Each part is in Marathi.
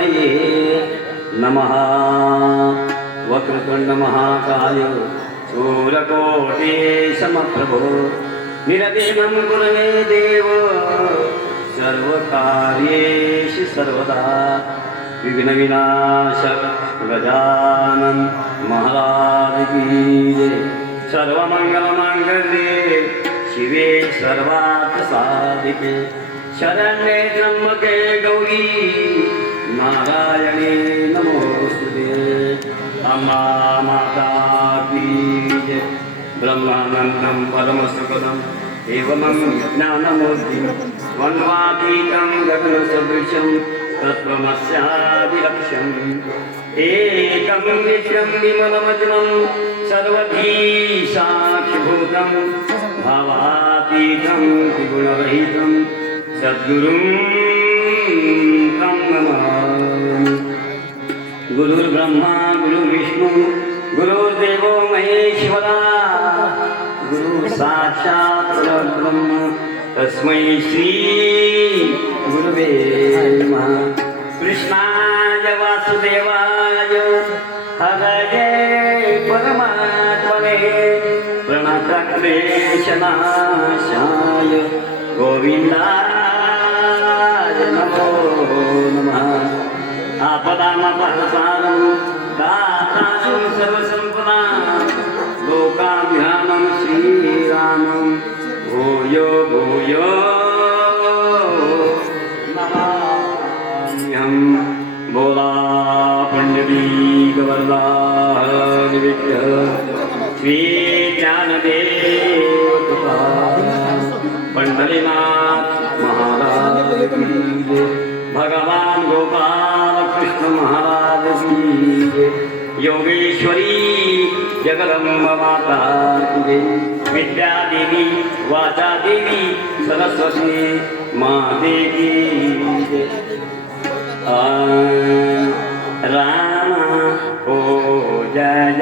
गणपतये नमः। वक्रतुंड महाकाय सूर्यकोटि समप्रभो निर्विघ्नं कुरु मे देव सर्वकार्येषु सर्वदा। विघ्न विनाशक गजानन महाराज की जय। सर्वमंगल मांगल्ये शिवे सर्वार्थ साधिके शरण्ये त्र्यंबके गौरी नारायणे नमोस्तुते। अम्बा माता की जय। ब्रह्मानन्दं परमसुखदम् एवमं ज्ञानमूर्तिं द्वन्द्वातीतं गगनसदृशं तत्त्वमस्यादिलक्ष्यम् एकं नित्यं विमलमजलं सर्वधी साक्षिभूतं भावातीतं त्रिगुणरहितं सद्गुरुं तं नमामि। गुरुर्ब्रह्मा गुरुर्विष्णु गुरुर्देवो महेश्वरा गुरु साक्षात् परब्रह्म तस्मै श्री गुरुवे नमः। कृष्णाय वासुदेवाय हरये परमात्मने प्रणतक्लेशनाशाय गोविन्दाय नमो नमः। आपदामपहसारं दातारं सर्वसम्पदां लोकाभिरामं श्रीरामं भूयो भूयो नमाम्यहं। बोला पुण्यदीपवरदा निविग्रह श्री ज्ञानदेव पंढरीनाथ महाराज की जय। भगवान गोपाल कृष्ण महाराज की जय। योगेश्वरी जगदम्बा माता की जय। विद्या देवी वाचा देवी सरस्वती माते की जय। राम ओ जय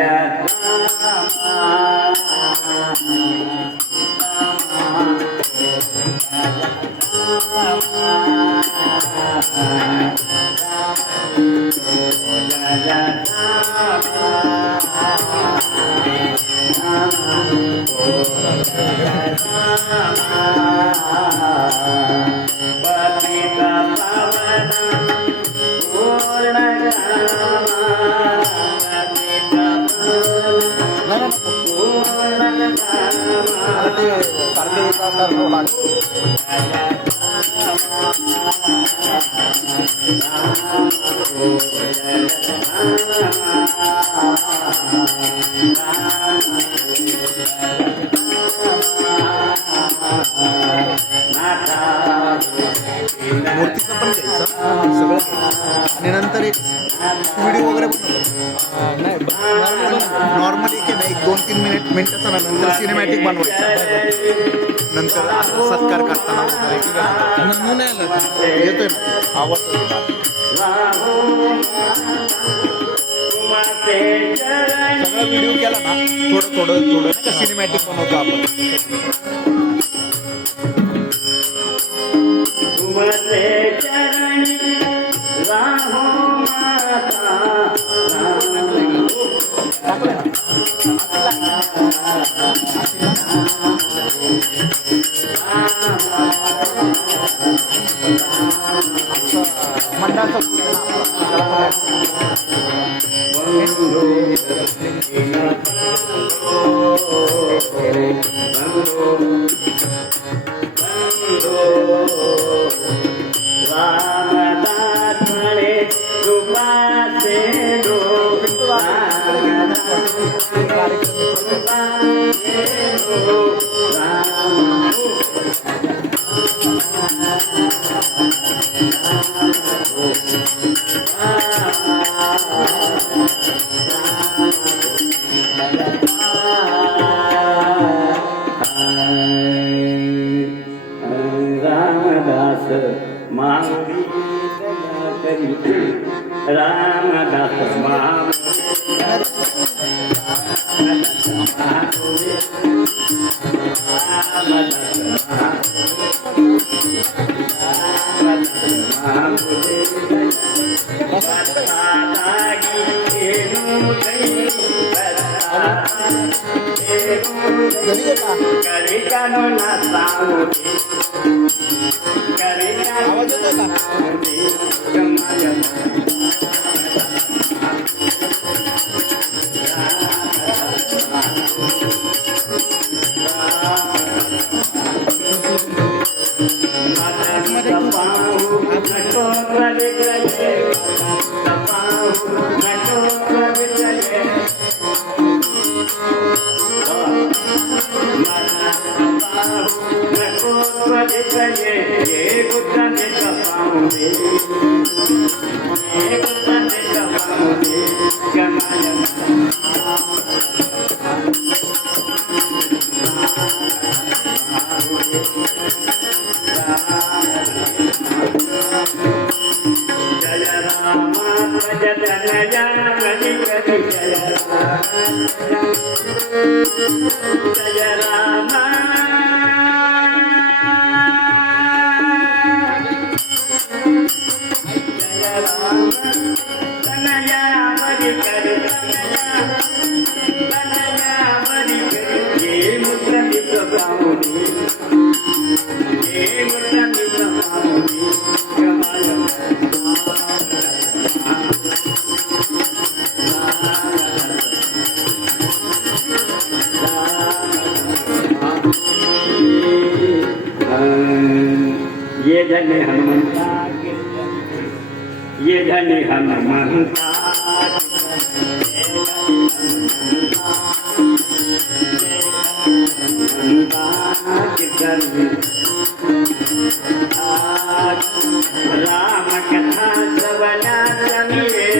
मूर्तीचं पण घ्यायचं सगळं आणि नंतर एक व्हिडिओ वगैरे बनवतो नाही नॉर्मली की नाही 2-3 मिनिटाचा नंतर सिनेमॅटिक बनवायचं नंतर सत्कार करताना वगैरे येतोय ना आवाज सगळा व्हिडिओ केला ना थोडं सिनेमॅटिक बनवतो आपण आवाज येतोय ये धन्य हनुमंता ये धन्य हनुमंता राम कथा श्रवणात मिळे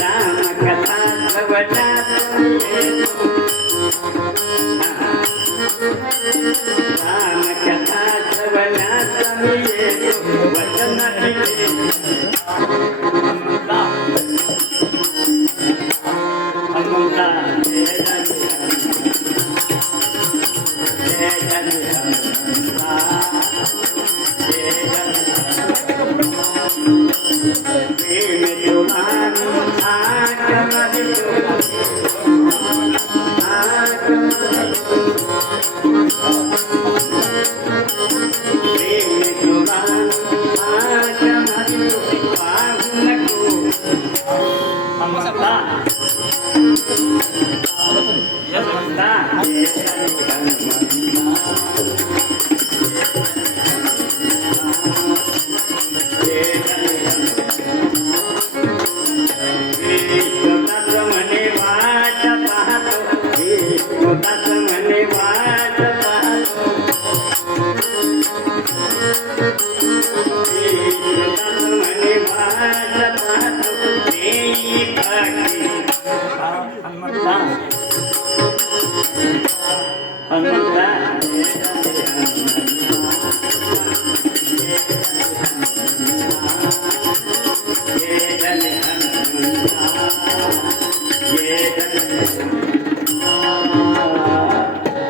राम कथा श्रवणात राम कथा श्रवणात वचन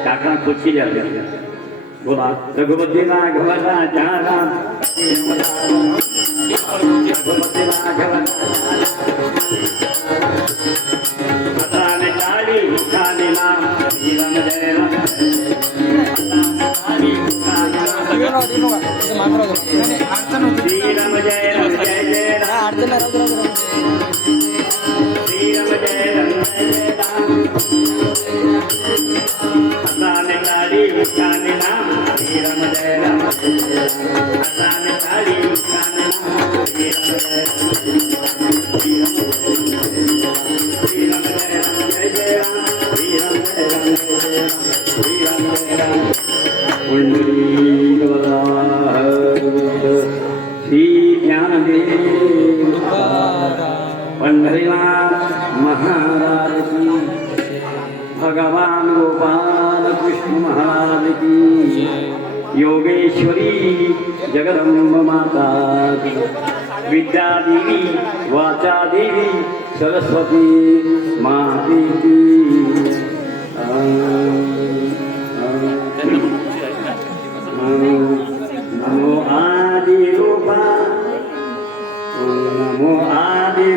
काका कुछ बोला रघुपति राघव राजा राम रघुपति राघव काली काली नाम राम जय राम श्रीराम जय राम जय जय राम श्रीराम जय राम जय राम काली काली नाम श्रीराम जय राम काली काली नाम श्रीराम जय श्रीराम जय राम जय जय राम श्रीराम जय राम जय राम श्रीराम जय राम पुंडरीक श्री ज्ञानदेव पंढरीनाथ महाराज की भगवान गोपाल कृष्ण महाराज की योगेश्वरी जगदम्ब माता की विद्या देवी वाचा देवी सरस्वती माते की नमो आदि रूपा नमो आदि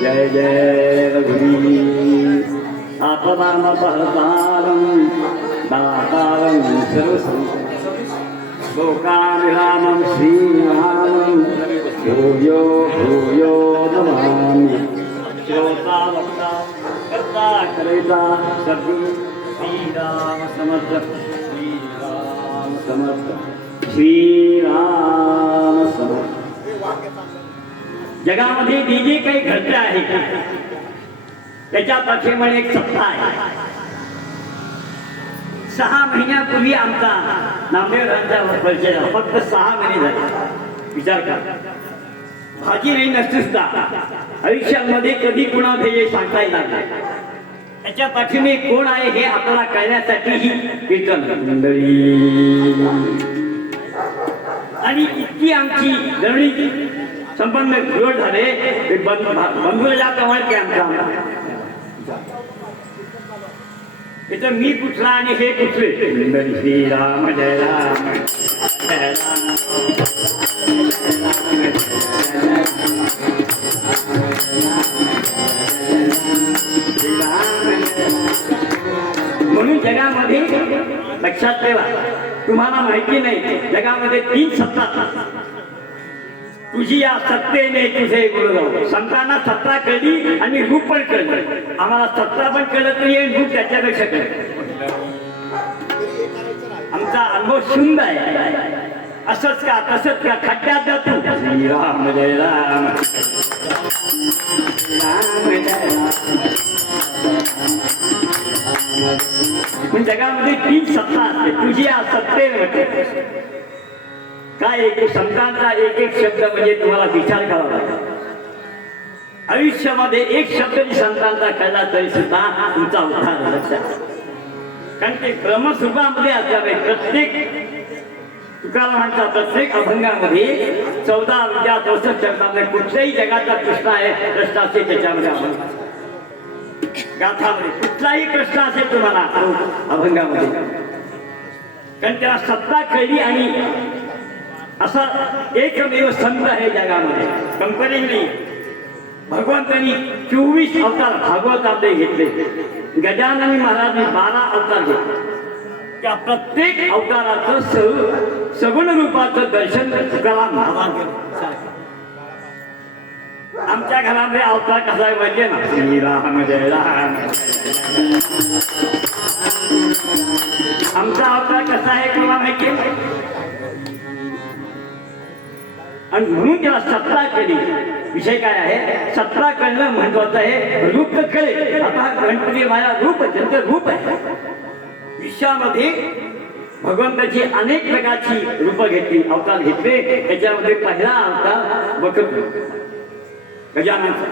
जय जय रघुवीर आपदाम पहतारम दातारम लोकाभिरामं श्रीरामं भूयो भूयो नमामि श्रोता वक्ता कर्ता करता सद्गुरु श्रीराम समर्थ श्रीराम समर्थ श्रीराम समर्थ. जगामध्ये जे जे काही घडतं आहे त्याच्या पाठीमागे एक सत्ता आहे. 6 महिन्यापूर्वी आमचा नामदेवरांचा परिचय झाला. फक्त 6 महिने झाले. विचार करा, भाजी नाही नसते सुद्धा आयुष्यामध्ये कधी कुणा भेजे सांगता येणार नाही. त्याच्या पाठीमागे कोण आहे हे आपल्याला कळण्यासाठी ही कीर्तन मंडळी आणि इतकी आमची जवळी संपन्न घोळ झाले ते बंधूला ज्याप्रमाणे की आमचा इथं मी कुठला आणि हे कुठले. श्रीराम जय राम जय राम म्हणून जगामध्ये लक्षात ठेवा, तुम्हाला माहिती नाही जगामध्ये 3 सत्ता. तुझी या सत्तेने तुझे गुरुगाव. संतांना सत्ता कळली आणि रूप पण कळलं. आम्हाला सत्ता पण कळत नाही आणि रूप त्याच्यापेक्षा कळत. आमचा अनुभव शून्य आहे. असंच का तसंच का खड्ड्यात जातो. श्रीराम जय राम पण जगामध्ये 3 सत्ता असते तुझ्या सत्तेवर काय एक संतांचा एक शब्द म्हणजे तुम्हाला विचार करावा लागेल. आयुष्यामध्ये एक शब्द संतांचा कळला तरी सुद्धा तुमचा उद्धार लक्षात. कारण ते ब्रह्मस्वरूपामध्ये असल्यामुळे प्रत्येक तुकारामांचा प्रत्येक अभंगामध्ये 14 विद्या 64 शब्दामध्ये कुठल्याही जगाचा प्रश्न आहे प्रश्न असेल त्याच्यामध्ये अभंग गाथामध्ये कुठलाही प्रश्न असेल तुम्हाला अभंगामध्ये. कारण त्याला सत्ता कळली आणि असा एकमेव संत आहे जगामध्ये कंपनीने भगवंतांनी 24 अवतार भागवतामध्ये घेतले. गजानन महाराजांनी 12 अवतार घेतले. त्या प्रत्येक अवताराचं सगुण रूपाचं दर्शन तुकाराम महाराज. आमच्या घरामध्ये अवतार कसा आहे म्हणजे ना श्रीराम जय राम. आमचा अवतार कसा आहे कोणाला माहिती आणि म्हणून त्याला सत्ता केली. विषय काय आहे सत्ता कळणं महत्वाचं आहे. रूप कळेल. आता गणपती माझा रूप त्यांचं रूप आहे. विश्वामध्ये भगवंताची अनेक प्रकारची रूप घेतली अवतार घेतले. त्याच्यामध्ये पहिला अवतार वक्रतुंड गजाननचा.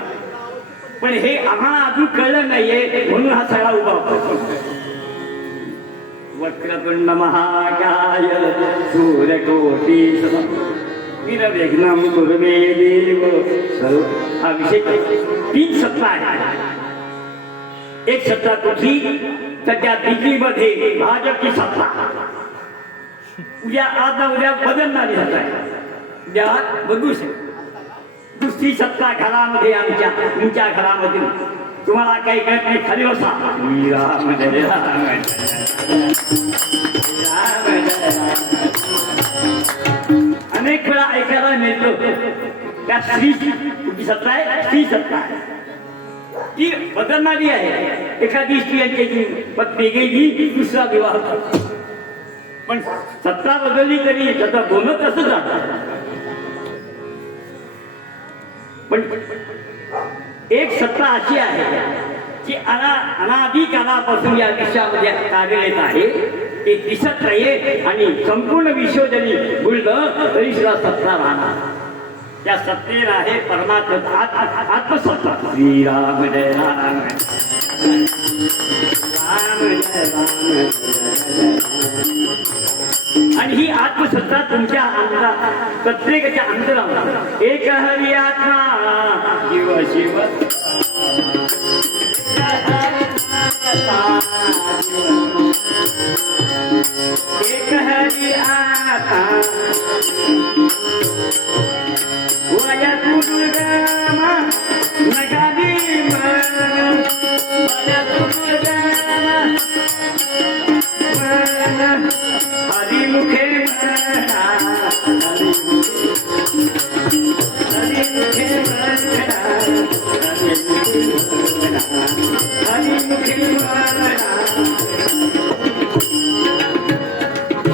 पण हे आम्हाला अजून कळलं नाहीये म्हणून हा सगळा उभा होता. वक्रतुंड महाकाय सूर्यकोटी निर्विघ्नं कुर्मे देव सर्व. हा विषय 3 सत्ता आहे. एक सत्ता कुठली तर त्या दिल्लीमध्ये भाजपची सत्ता उद्या आज उद्या बदलणारी सत्ता आहे. उद्या बदलू शकते. दुसरी सत्ता घरामध्ये आमच्या तुमच्या घरामध्ये तुम्हाला काही कळत नाही खाली बसा राम जय राम अनेक वेळा ऐकायला मिळतो. त्या स्त्रीची तुमची सत्ता आहे स्त्री सत्ता आहे ती बदलणारी आहे. एखादी स्त्री पत्नी गेली दुसरा विवाह करतो. पण सत्ता बदलली तरी त्याचा बोलत कसं जातं. पण एक सत्ता अशी आहे की अनादी कालापासून या देशामध्ये कार्यरत आहे. ते दिसत नाहीये आणि संपूर्ण विश्व जरी बुललं तरी सुद्धा सत्ता राहणार. त्या सत्तेला आहे परमात्मा आत्मसत्ता. श्रीराम जय राम राम जय राम. आणि ही आत्मसत्ता तुमच्या अंतरात प्रत्येकाच्या अंतरात एक हरी आत्मा शिव शिव एक हरी आत्मा वया तुर्गमा नगादी वया तुर्गमा हरिमुखे हरिमुखे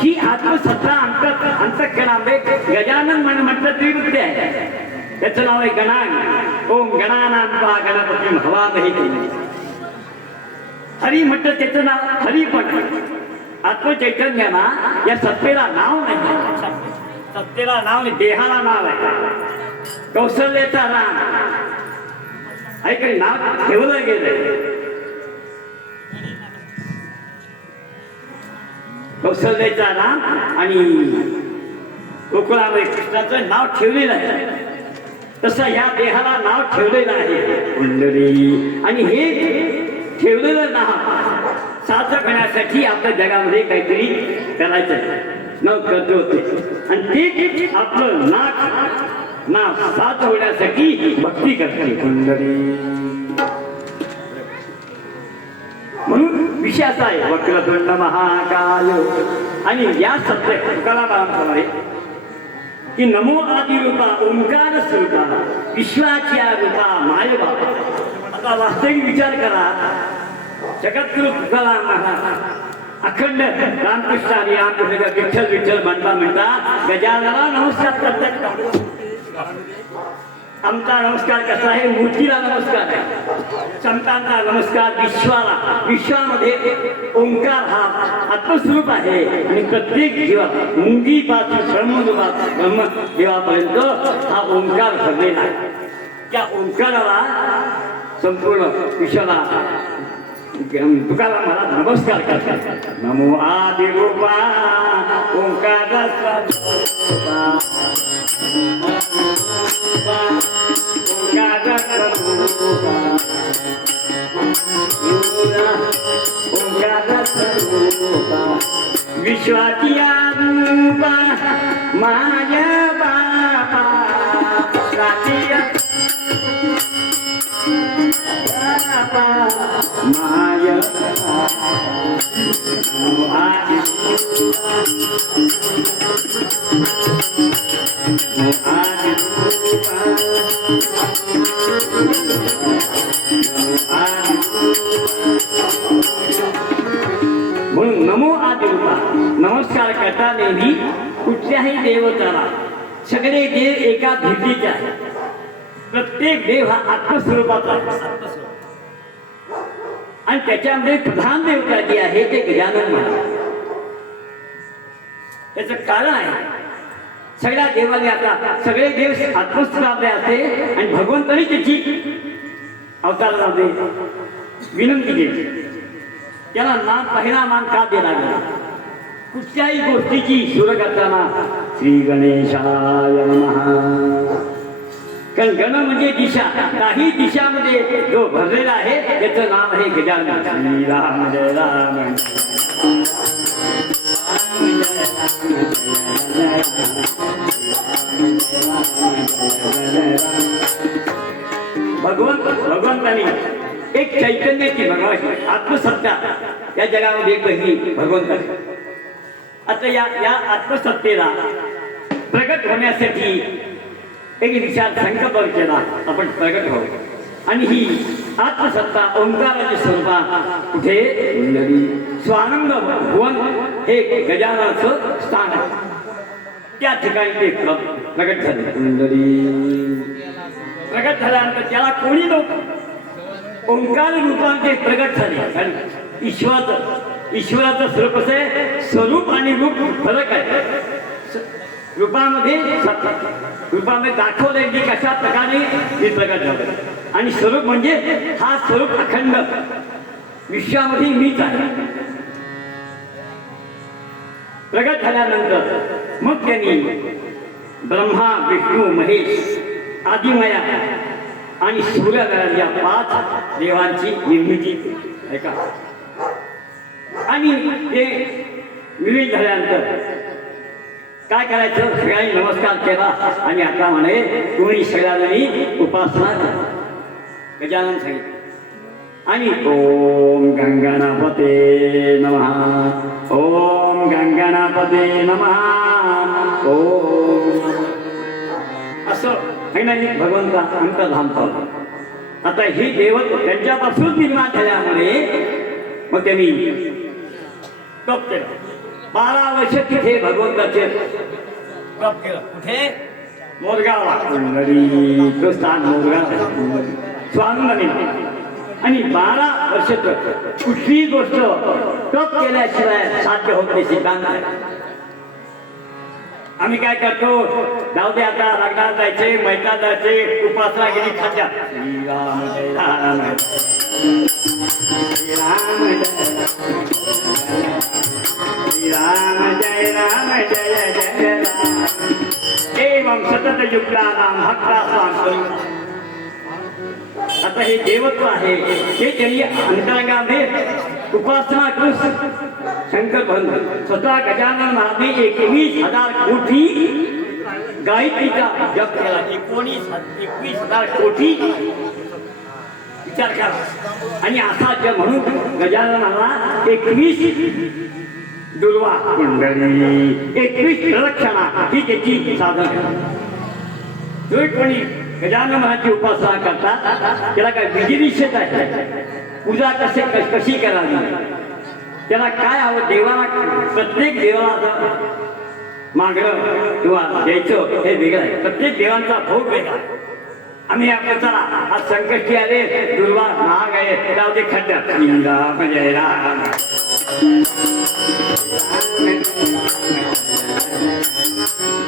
ही आत्मसत्ता अंतःकरणामध्ये गजानन म्हटलं त्रिवृत्ती आहे. त्याचं नाव आहे गणान. ओम गणानांचा गणपती हवामहे. हरी म्हटलं त्याचं नाव हरी पण आत्मचैतन्याला या सत्तेला नाव नाही. सत्तेला नाव नाही देहाला नाव आहे. कौशल्याचा राम ऐकलं नाव ठेवलं गेलंय. कौशल्याचा राम आणि गोकुळामध्ये कृष्णाचं नाव ठेवलेलं आहे. तसं या देहाला नाव ठेवलेलं आहे कुंडली. आणि हे ठेवलेलं नाव साध्य करण्यासाठी आपल्या जगामध्ये काहीतरी करायचं न करते होते. आणि ते आपलं नाव साध्य होण्यासाठी भक्ती करते कुंडली. म्हणून विषय असा आहे वक्रतुंड महाकाय. आणि या सत्य तुकारामांप्रमाणे की नमो आदि रूपा ओंकार स्वरूपा विश्वाच्या रूपा मायबा. आता वास्तविक विचार करा. जगद्गुरु तुकाराम महाराज अखंड रामकृष्ण हरी रामकृष्ण विठ्ठल विठ्ठल म्हणता गजाननाला नमस्कार करतात. आमचा नमस्कार कसा आहे? मूर्तीला नमस्कार आहे, संतांचा नमस्कार विश्वाला. विश्वामध्ये ओंकार हा आत्मस्वरूप आहे आणि प्रत्येक जीवा मुंगीपासून ब्रह्मदेवापर्यंत हा ओंकार भरलेला आहे. त्या ओंकाराला संपूर्ण विश्वाला तुकाराम मला नमस्कार करतात. नमो आदिरूपा ओंकार विश्वाची रूपा माझ्या बापा माय म्हणून नमो आदिरूपा नमस्कार करता नेहमी कुठल्याही देवताला. सगळे देव एका भिंतीचे आहेत. प्रत्येक देव हा आत्मस्वरूपाचा आहे आणि त्याच्यामध्ये प्रधान देवता जी आहे ते गजानन महाराज. त्याचं कारण आहे सगळ्या देवाने आता सगळे देव आत्मस्वरूपाचे असते आणि भगवंतांनी त्याची अवतारामध्ये विनंती केली. त्याला नाम पहिला मान का दिला गेला? कुठल्याही गोष्टीची सुरू करताना श्री गणेशाय नमः. कारण गण म्हणजे दिशा. काही दिशामध्ये जो भरलेला आहे त्याचं नाव आहे गजानन. श्री राम जय राम भगवंतानी एक चैतन्याची भगवान आत्मसत्ता या जगामध्ये पहिली भगवंत. आता या आत्मसत्तेला प्रगट होण्यासाठी एक विचार संकल्प केला आपण प्रगट व्हावं. आणि ही आत्मसत्ता ओंकाराच्या स्वरूपात कुठे स्वानंद भुवन हे गजाननाचं स्थान आहे. त्या ठिकाणी ते प्रगट झाले. प्रगट झाल्यानंतर त्याला कोणी लोक ओंकार रूपांचे प्रगट झाले. आणि ईश्वराचं स्वरूप असं आहे. स्वरूप आणि रूप फरक आहे. रूपामध्ये दाखवलंय की कशा प्रकारे हे प्रगट झालं. आणि स्वरूप म्हणजे हा स्वरूप अखंड विश्वामध्ये मीच आहे. प्रगट झाल्यानंतर मग त्यांनी ब्रह्मा विष्णू महेश आदिमया आणि सूर्यनारायण या 5 देवांची निर्मिती ऐका. आणि ते विलीन झाल्यानंतर काय करायचं? सगळ्यांनी नमस्कार केला आणि आता म्हणे तुम्ही सगळ्यांनी उपासना करा. गजानन सांगितलं. आणि ओम गंगनापते नमः, ओम गंगनापते नमः, ओम असं हे नाही भगवंता अंतर्धान पावलं. आता ही देवत त्यांच्यापासून निर्माण झाल्यामुळे मग त्यांनी तप केलं. 12 वर्ष तिथे भगवंताचे तप केलं. कुठे? मोरगावला. तो स्थान मोरगाव स्वानंदाने. आणि 12 वर्ष कुठलीही गोष्ट तप केल्याशिवाय साध्य होत नाही. सिद्धांत आहे. आम्ही काय करतो? जाऊ दे आता लग्नात जायचे, मैदानात जायचे, उपासना गेली खात्या. श्रीराम जय राम श्रीराम जय राम जय जय राम एवं सतत युक्तानां भक्ता स्वामी. आता हे देवत्व आहे हे त्यांनी अंतरंगामध्ये उपासना करून शंकर बनले. स्वतः गजानन महाराजांनी 21,000 कोटी गायत्रीचा जप केला. 21,000 कोटी विचार करा. आणि असा जप म्हणून गजाननाला 21 दुर्वा कुंडली 21 प्रदक्षिणा ही त्याची साधन. जो कोणी गजानन महाराजांची उपासना करतात त्याला काय विधी निषेध आहे? पूजा कशी करावी, त्याला काय हवं? देवाला प्रत्येक देवाला मागणं किंवा द्यायचं हे वेगळं आहे. प्रत्येक देवांचा भोग वेगळा. आम्ही आपलं चला आज संकष्टी आले दुर्वा महाग आहे जाऊ दे खड्ड्यात राम जय राम राम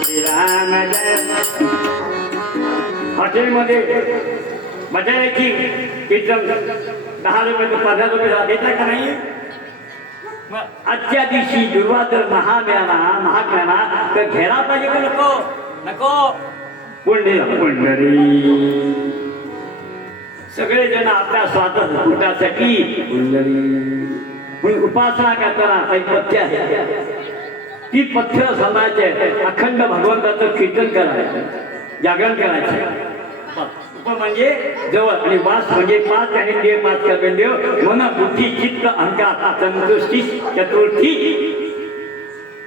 जय हॉटेलमध्ये मजा यायची कीर्तन 10 रुपये 15 रुपये घेतला का नाही मग आजच्या दिवशी दुर्वा जर महाग मिळाला तर घ्यायला पाहिजे का नको नको पुंडरी सगळे जण आपल्या स्वातंत्र्यासाठी पुंडरी म्हणून उपासना करताना काही पथ्य आहे ती पथ्य समाजाचे अखंड भगवंताचं कीर्तन करायचं जागरण करायचं म्हणजे जवळ आणि वास म्हणजे 5 आणि देव 5 कर्मेंद्रिय मन बुद्धी चित्त अहंकार संतुष्टी चतुर्थी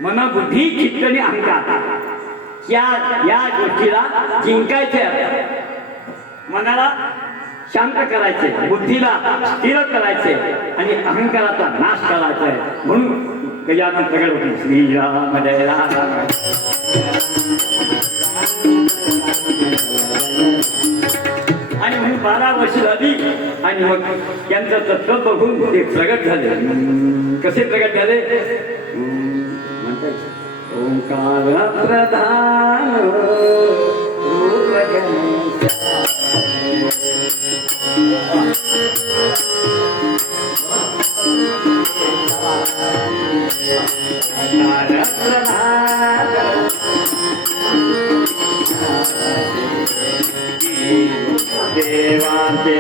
मन बुद्धी चित्त आणि अहंकार या गोष्टीला जिंकायचे मनाला शांत करायचे बुद्धीला स्थिर करायचे आणि अहंकाराचा नाश करायचा आहे म्हणून गजानन प्रगट होते श्रीराम जय राम आणि म्हणून 12 वर्ष झाली आणि मग त्यांचं तत्व बघून ते प्रगट झाले कसे प्रगट झाले म्हणतात ओंकार प्रधान देवाचे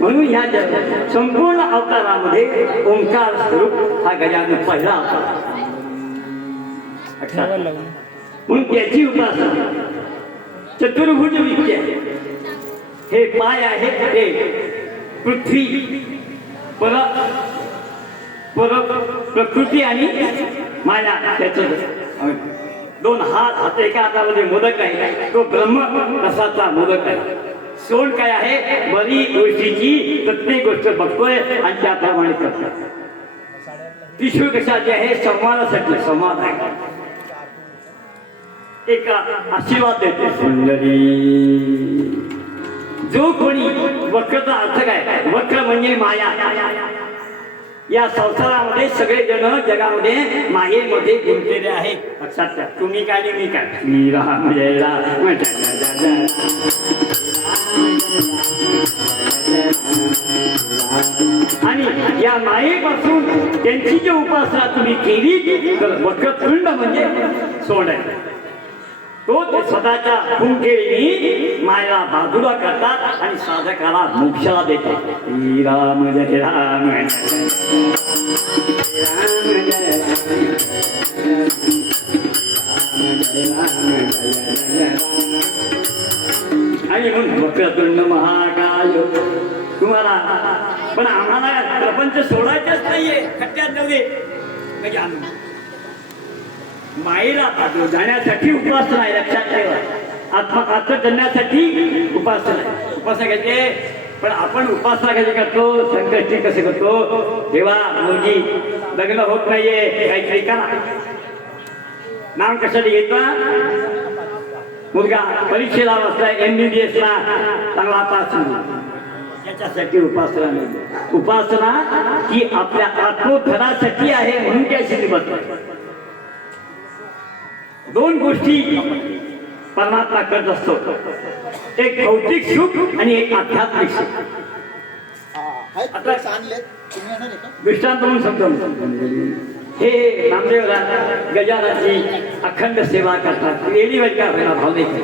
म्हणून ह्या संपूर्ण अवतारामध्ये ओंकार स्वरूप हा गजानन पहिला अवतार म्हणून त्याची उपासना चतुर्भुज विद्या हे पाय आहेत ते पृथ्वी पर प्रकृती आणि माया त्याचं 2 हात एका हातामध्ये मोदक आहे तो ब्रह्म रसाचा मोदक आहे सोड काय आहे बरी गोष्टीची प्रत्येक गोष्ट बघतोय आणि त्याप्रमाणे करतोय पिशवी कशाची आहे संवादासाठी संवाद आहे एक आशीर्वाद देते सुंदरी. जो कोणी वक्रचा अर्थ काय, वक्र म्हणजे माया. या संसारामध्ये सगळे जण जगामध्ये मायेमध्ये गुंतलेले आहेत. लक्षात घ्या, तुम्ही काय आणि मी काय. श्रीराम जय राम आणि या मायेपासून त्यांची जी उपासना तुम्ही केली तर वक्रतुंड म्हणजे सोड आहे. तो ते स्वतःच्या कुंकेळीने मायेला बाजूला करतात आणि साधकाला मोक्षाला देतात. श्रीराम जय राम आणि म्हणून वक्रतुंड महाकाय तुम्हाला. पण आम्हाला प्रपंच सोडायचंच नाहीये, खट्ट्यात नव्हे. म्हणजे मायेला जाण्यासाठी उपासना आहे. लक्षात ठेवा, आत्म करण्यासाठी उपासना आहे. उपासना घ्यायचे. पण आपण उपासना कशी करतो, संकष्टी कसे करतो. तेव्हा मुलगी लग्न होत नाहीये, काहीतरी करा. नाम कशाला घेतला. मुलगा परीक्षेला बसलाय, MBBS ला चांगला पास होईल, याच्यासाठी उपासना नाही. उपासना ही आपल्या आत्मोत्थानासाठी आहे, म्हणून त्याशी बसतो. दोन गोष्टी परमात्मा करत असतो, एक भौतिक सुख आणि एक आध्यात्मिक सुख. दृष्टांत म्हणून समजून हे नामदेव गजाननची अखंड सेवा करतात. वेळी का व्हायला भाव नाही.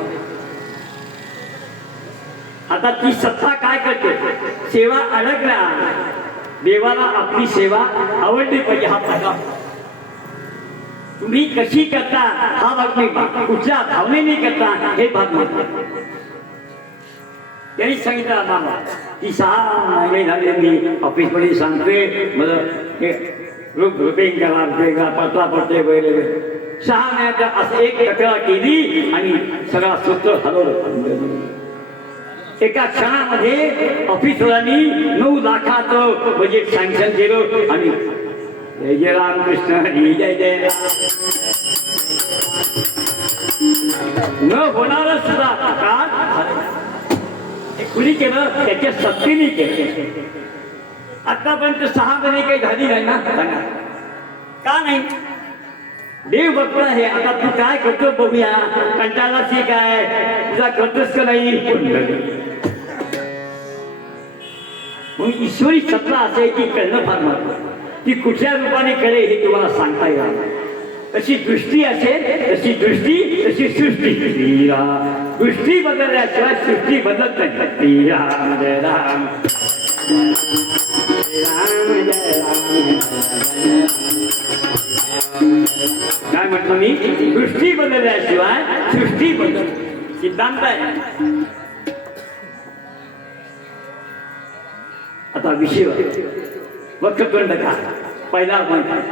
आता ती सत्ता काय करते, सेवा अडकल्या. देवाला आपली सेवा आवडली पाहिजे, हा फायदा. तुम्ही कशी करता हा भाग नाही, कुठल्या भावनेने करता हे भाग नाही. त्यांनी सांगितलं आम्हाला की 6 महिने झाले मी ऑफिसमध्ये सांगतोय मला रुपिंग करा पडता पडते वगैरे. 6 महिन्यात असं एक तक्रार केली आणि सगळा सूत्र हलवलं. एका क्षणामध्ये ऑफिसवाल्यांनी 9 लाखाचं बजेट सँक्शन केलं आणि जय जय रामकृष्ण हरी जय जय राम न होणारच सुद्धा का कुणी केलं, त्याच्या सक्तीने केलं. आतापर्यंत 6 महिने काही झाली नाही ना, का नाही. देव बघतो आहे. आता तू काय करतो बघूया, कंटाळाची काय तुझा करतोस का नाही. म्हणून ईश्वरी सत्ता असायची कळणं फार महत्त्वाचं. ती कुठल्या रूपाने करे हे तुम्हाला सांगता येणार नाही. तशी दृष्टी असेल, तशी दृष्टी तशी सृष्टी. दृष्टी बदलल्याशिवाय सृष्टी बदलत नाही. श्रीराम जय राम राम जय राम. काय म्हटलं मी, दृष्टी बदलल्याशिवाय सृष्टी बदलत. सिद्धांत आहे. आता विषय वक्रतुंड का पहिला म्हणतात.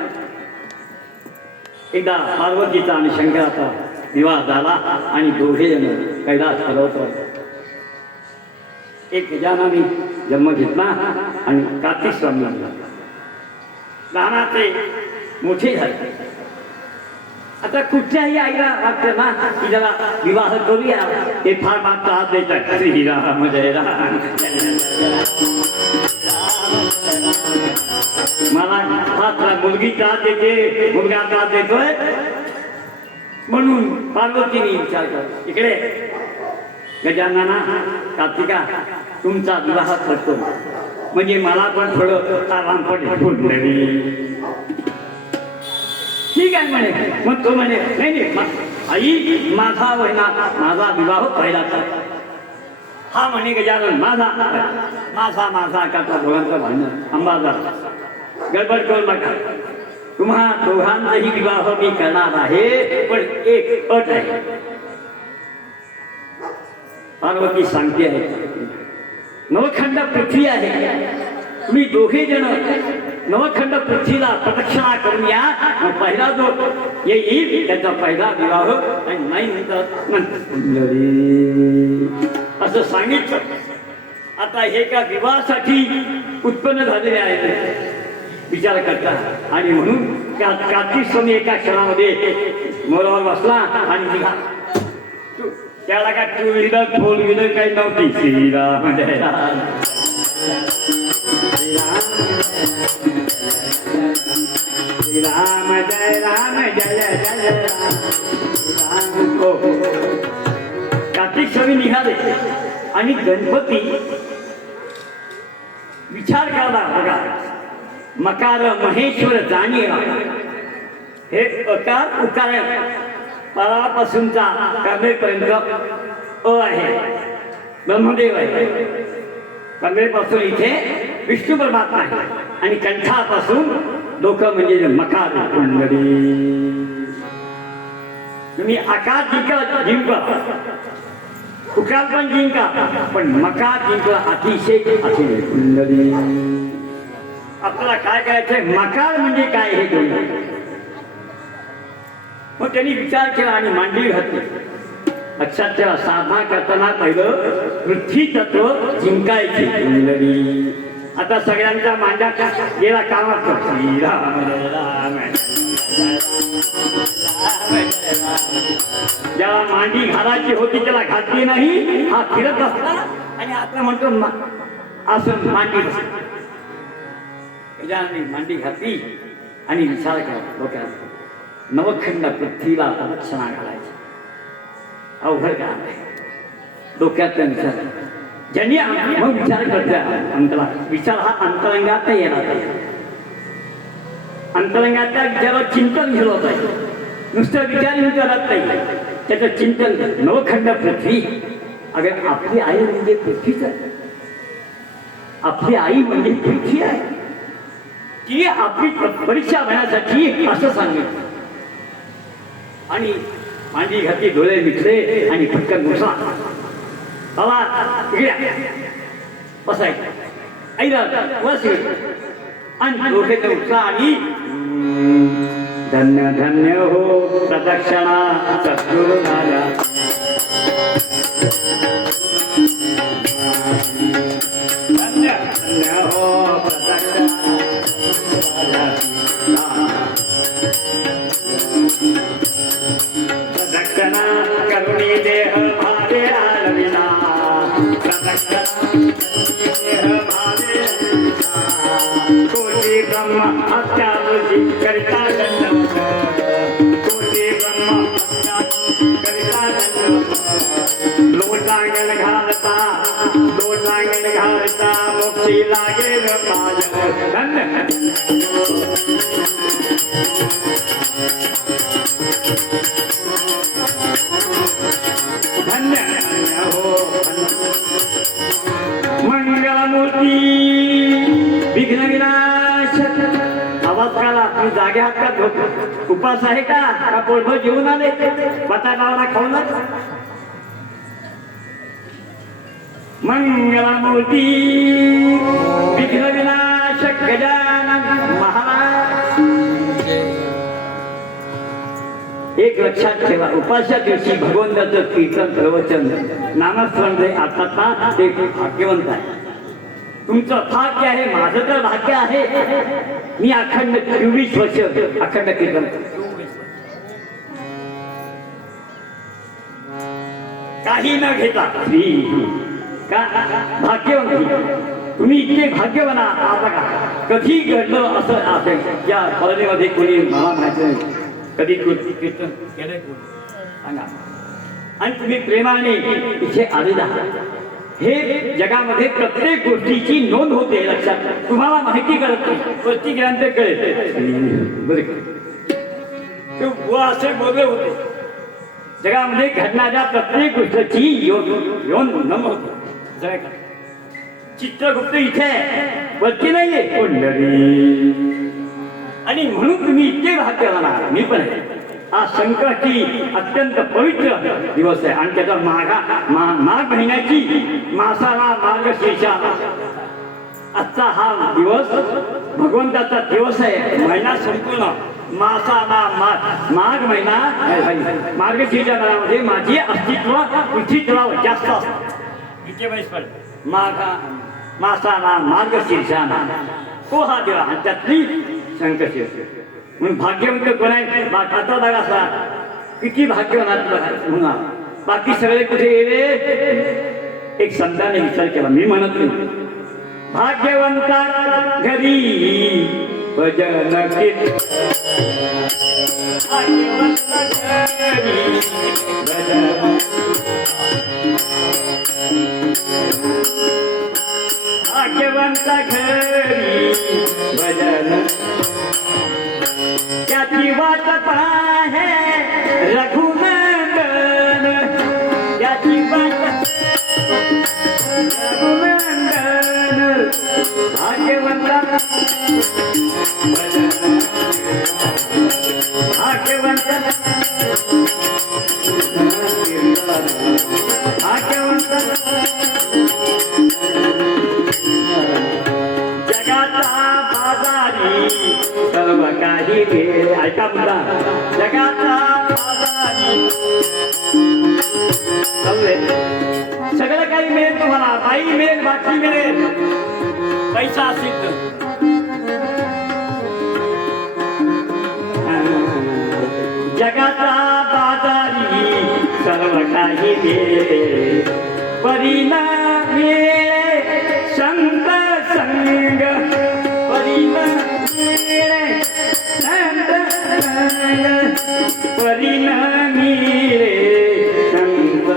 एकदा पार्वतीचा आणि शंकराचा विवाह झाला आणि दोघे जण कैलास पर्वतावर. एक गजाननी जन्म घेतला आणि कार्तिक स्वामी लहानाचे मोठे झाले. आता कुठल्याही आईला वाटतं ना की जरा विवाह करूया, हे फार मात्र हात देतात. श्रीराम जय राम. मला हात मुलगी त्रास देते, मुलगा त्रास देतोय, म्हणून पार्वतीने विचार कर. इकडे गजानना कार्तिका तुमचा विवाह करतो म्हणजे मला पण थोडं आराम पडेल. ठीक आहे म्हणे. मग तो म्हणे नाही आई माझा वहिना माझा विवाह पहिला कर. हा म्हणे गजानन माझा माझा माझा करता दोघांचा भांडण अंबाजा गडबड करू नका. तुम्हा दोघांचाही विवाह मी करणार आहे, पण एक अट आहे. पार्वती सांगते आहे, नवखंड पृथ्वी आहे, तुम्ही दोघे जण नवखंड पृथ्वीला प्रदक्षिणा करून या. पहिला जो येईल त्याचा पहिला विवाह आणि नाही म्हणतात असं सांगितलं. आता हे का विवाहासाठी उत्पन्न झालेले आहे विचार करता. आणि म्हणून कार्तिक स्वामी एका क्षणामध्ये मोरावर बसला आणि निघाला. त्याला काय टू व्हीलर फोर व्हीलर काही नव्हती. श्रीराम जय राम, श्रीराम जय राम, जय जय राम. हो, कार्तिक स्वामी निघाले आणि गणपती विचार करला. बघा, मकार महेश्वर जाणीवा, हे अकार उकार परापासूनचा कर्मेपर्यंत अ आहे, ब्रह्मदेव आहे. कर्मेपासून इथे विष्णू परमात्मा आहे आणि कंठापासून डोकं म्हणजे मकार कुंडली. तुम्ही आकार जिंका, उकार पण जिंका, पण मकार जिंकला अतिशय अतिशय कुंडली. आपल्याला काय करायचंय, मकार म्हणजे काय हे कळलं. मग त्यांनी विचार केला आणि मांडली घातली. लक्षात ठेवा, साधना करताना पहिलं पृथ्वी तत्व जिंकायची कुंडली. आता सगळ्यांचा मांडा गेला कामात. श्रीराम जय राम, ज्याला मांडी घालायची होती त्याला घातली नाही, हा फिरत असला आणि आता म्हणतो असं मांडी त्याच्याने मांडी घातली आणि विचार केला डोक्यात, नवखंड पृथ्वीला प्रदक्षिणा घालायची. अवघड काम आहे. डोक्यात विचार ज्यांनी मग विचार करता अंतरा, विचार हा अंतरंगात येणार आहे. अंतरंगाच्या विचारावर चिंतन झालं पाहिजे. नुसतं विचार करत नाही, त्याचं चिंतन. नवखंड पृथ्वी, अगर आपली आई म्हणजे पृथ्वीच आहे. आपली आई म्हणजे पृथ्वी आहे. ती आपली परीक्षा घेण्यासाठी असं सांगितलं. आणि मांडी घातली, डोळे मिटले आणि पटकन घुसला. बाबा बसायचं ऐरा बस आणि डोक्यात उठला आणि धन्य धन्य हो प्रदक्षिणा सद्गुरु झाला. धन्य धन्य हो प्रदक्षिणा प्रदक्षिणा करुणी देह भावे आलविना. प्रदक्षिणा देह भावे कोटी ब्रह्म अत्यावधी करिता दंडवत. कोटी ब्रह्म अत्यावधी करिता दंडवत. लोटांगण घालता, लोटांगण घालता मोक्षी लागेल पाय. धन्य धन्य धन्य हो मंगलमूर्ती विघ्न विनाशक. आवाज काढा, तुम्ही जागे आहात का? झोप उपास आहे का पोटभर जेवून आले? बटाटावरा खाऊन मंगलमूर्ती विघ्न विनाशक गजानन महाराज. एक लक्षात ठेवा, उपासच्या दिवशी भगवंताचं कीर्तन प्रवचन नामस्मरण आता ते भाग्यवंत आहे. तुमचं भाग्य आहे, माझं तर भाग्य आहे. मी अखंड 24 वर्ष अखंड कीर्तन काही न घेता का भाग्यवंत. तुम्ही इतके भाग्यवान आता का कधी घडलं असं असेल या कॉलनीमध्ये कोणी मला माहिती नाही. कधी कीर्तन केलंय सांगा. आणि तुम्ही प्रेमाने इथे आलेला आहात. हे जगामध्ये प्रत्येक गोष्टीची नोंद होते. लक्षात, तुम्हाला माहिती करत नाही, प्रत्येकांत कळेल. असे बोलले होते, जगामध्ये घडणाऱ्या प्रत्येक गोष्टीची नोंद होते. चित्रगुप्त इथे वरती नाहीये कुंडली. आणि म्हणून तुम्ही इतके भाग्यवान आहात. मी पण आहे. हा संकष्टी अत्यंत पवित्र दिवस आहे आणि त्याचा माघ महिन्याची मासाला मार्गशीर्षा. आजचा हा दिवस भगवंताचा दिवस आहे. महिना संपूर्ण मासाला माघ महिना मार्गशीर्षा महिन्यामध्ये माझे अस्तित्व पृथ्वीतलावर जास्त असतं. मासाला मार्गशीर्षा तो हा देवा आणि त्यातली संकष्टी. म्हणून भाग्यवंत कोण आहे? आता बघा असा किती भाग्यवान म्हणून बाकी सगळे कुठे गेले? एक संतांनी विचार केला, मी म्हणत नाही. भाग्यवंता घरी भजन कीर्तन, भाग्यवंता घरी भजन, भाग्यवंता घरी भजन, त्याची वाट पाहे रघुनंदन, त्याची वाट रघुनंदन, भाग्यवंता भजन, भाग्यवंता भाग्यवंता जगाचा बाजारी सर्व काही मिळेल. ऐका मुला, जगाचा बाजारी सगळं काही मिळेल तुम्हाला. बाई मिळेल, बाकी मिळेल, पैसा असेल तर. जगाचा बाजारी सर्व काही मिळेल, परिणाम मिळे संत संग, परिणाम मिळे संत संग, परिणाम मिळे संत,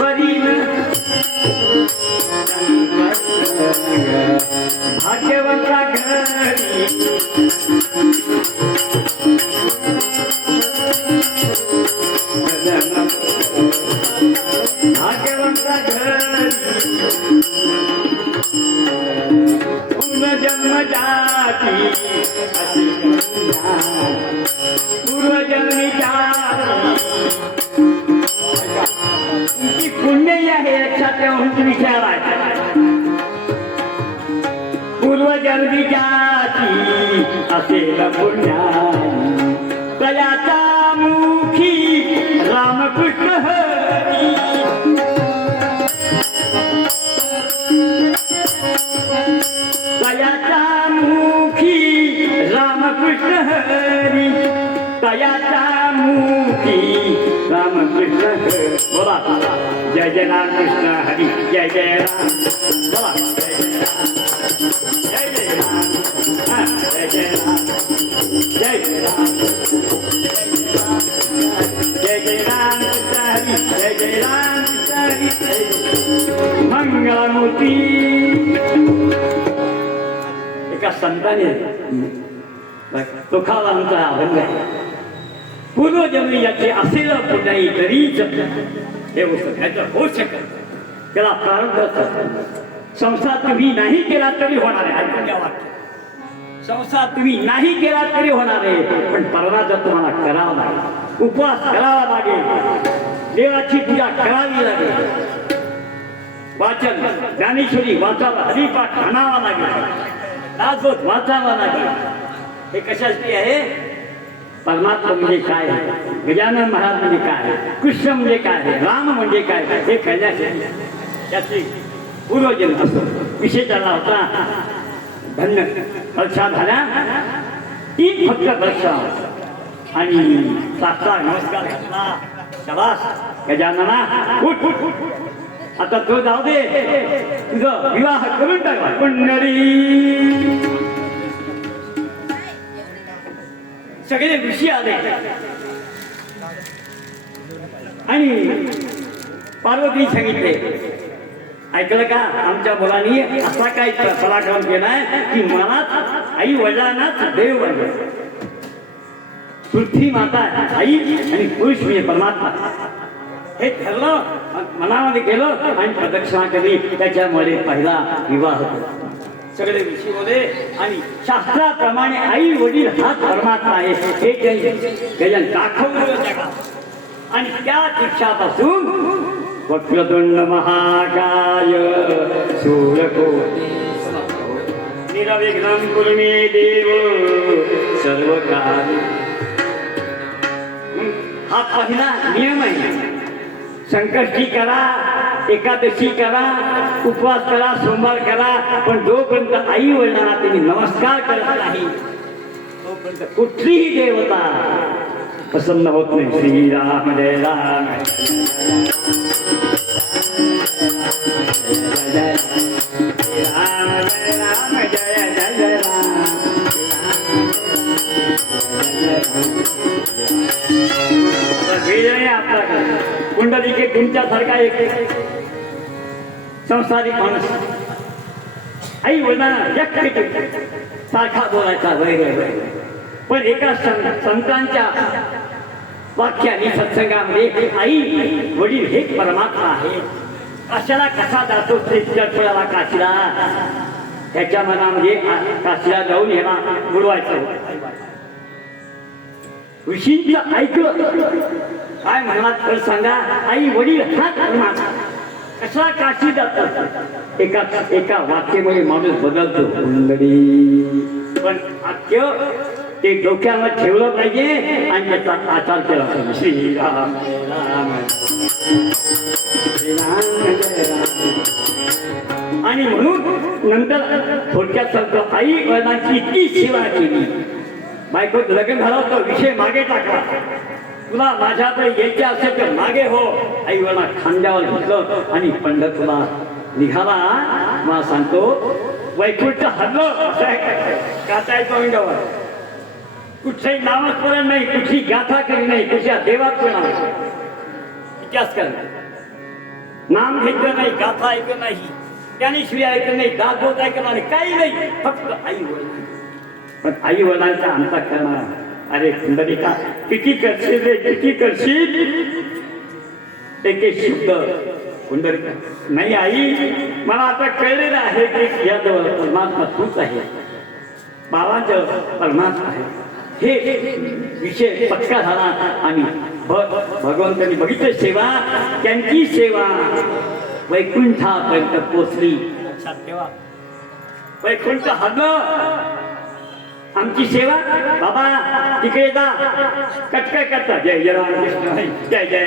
परिणाम संग, भाग्यवंता घरी भाग्यवंता घरी पूर्वजन्म जाती अशी कन्या, पूर्वजन्मी जाती तुमची पुण्य आहे लक्षात ठेवा. तुमची विचार आहे पूर्वजन्मी जाती असेल पुण्या, तयाचा मुखी रामकृष्ण हरी, तयाचा मुखी रामकृष्ण हरी, तयाचा मुखी रामकृष्ण हरी. बोला जय जय रामकृष्ण हरी, जय जय राम, बोला जय जय राम, जय जय राम, जय जय राम, जय जय राम, जय जय राम कृष्ण हरी, जय जय राम कृष्ण हरी, जय मंगलमूर्ती. एका संताने तुकारामांचा अभंग आहे. पूर्वजन्मी याचे असेल पुण्याई तरीच हे होऊ शकत, त्याला प्रारंभ संसार तुम्ही नाही केला तरी होणार आहे. ऐकून घ्या वाक्य, संसार तुम्ही नाही केला तरी होणार आहे, पण परमाचा तुम्हाला करावा लागेल, उपवास करावा लागेल, देवाची पूजा करावी लागेल, वाचन ज्ञानेश्वरी वाचावा, हरिपाठ म्हणावा लागेल, दासबोध वाचावा लागेल. हे कशासाठी आहे? परमात्मा म्हणजे काय आहे, गजानन महाराज म्हणजे काय आहे, कृष्ण म्हणजे काय आहे, राम म्हणजे काय, हे कळण्यासाठी त्याची पूर्वजन्म असतो. विषय चालला होता धन्य परीक्षा झाल्या, 3 फक्त परीक्षा आणि साष्टांग नमस्कार घातला. शाबास गजानना, उठ उठ उठ. आता तो जाऊ दे, तुझं विवाह करून टाकला. पंढरी सगळे ऋषी आले आणि पार्वती सांगितले, ऐकलं का आमच्या मुलांनी असा काय पराक्रम केलाय की मनात आई वडिलांनाच देव बनले. पृथ्वी माता आई आणि पुरुष म्हणजे परमात्मा हे ठरलं, मनामध्ये गेलं आणि प्रदक्षिणा केली. त्याच्यामुळे पहिला विवाह होतो. सगळे ऋषी होते आणि शास्त्राप्रमाणे आई वडील हाच परमात्मा आहे हे गजन दाखवलं जगात. आणि त्या दीक्षापासून वक्रतुंड महाकाय सूर्यकोटि निर्विघ्नं कुरु मे देव सर्व कामी. हा पहिला नियम आहे. संकष्टी करा, एकादशी करा, उपवास करा, सोमवार करा, पण जोपर्यंत आई वडिलांना तुम्ही नमस्कार करत नाही तोपर्यंत कुठलीही देवता प्रसन्न होत नाही. श्रीराम जय राम जय राम जय राम जय जय राम आपल्याकडे कुंडलिके तुमच्यासारखा एक संसारिक माणूस आई वडिलांना एक सारखा बोलायचा वगैरे, पण एका संतांच्या वाक्याने सत्संगामध्ये आई वडील हे परमात्मा आहे. काशीला कसा जातो श्रीचळफळाला काशीला, त्याच्या मनामध्ये काशीला जाऊन ह्याला बुडवायचं. ऋषींचं ऐकलं काय म्हणणार तर सांगा, आई वडील हा परमात्मा कसा काशी जातात. एका वाक्यामध्ये माणूस बदलतो. पण वाक्य ते डोक्यावर ठेवलं पाहिजे आणि त्याचा आचार केला पाहिजे. श्रीराम राम आणि म्हणून नंतर थोडक्यात सांगतो, आई वडिलांची इतकी सेवा केली. बायको लग्न झालं होतं, विषय मागे टाकला. तुला माझ्याकडे यायचे असेल तर मागे हो. आई वडिला खांद्यावर घेतलं आणि पंढरपूरला निघाला. मला सांगतो वैकुंठ हल्लं काचायचं अंगावर. कुठचंही नामस्मरण नाही, कुठली गाथा करी नाही, कुठच्या देवात इतिहास करणार. नाम घेतलं नाही, गाथा ऐकलं नाही, त्याने श्री ऐकलं नाही, दासबोध ऐकलं नाही, काही नाही, फक्त आई वडील. पण आई वडिलांचा अंत करणार. अरे पुंडलिका किती करशील रे, किती करशील. एक एक शब्द पुंडलिका नाही आई मला आता कळलेलं आहे की याजवळ परमात्मा तूच आहे, बाबांजवळ परमात्मा आहे. हे विषय पक्का झाला आणि भगवंतांनी बघितलं सेवा, त्यांची सेवा वैकुंठापर्यंत पोचली. लक्षात ठेवा, वैकुंठ हल्लं आमची सेवा. बाबा तिकडे जा, कटकट करता जय जय रामकृष्ण जय जय.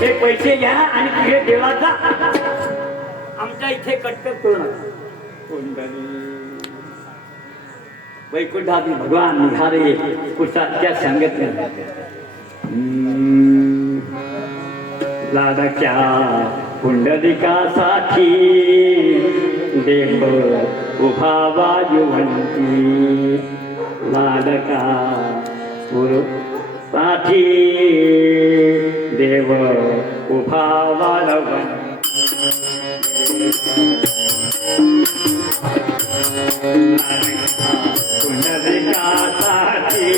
हे पैसे घ्या आणि तिकडे देवात जा, आमच्या इथे कटकट करू नका. वैकुंठातील भगवान निघाले कुशाच्या सांगत लाडक्या पुंडलिकासाठी देव उभा वायुवंती. लाडका साठी देव उभा वाळवंती. पुंडलिकासाठी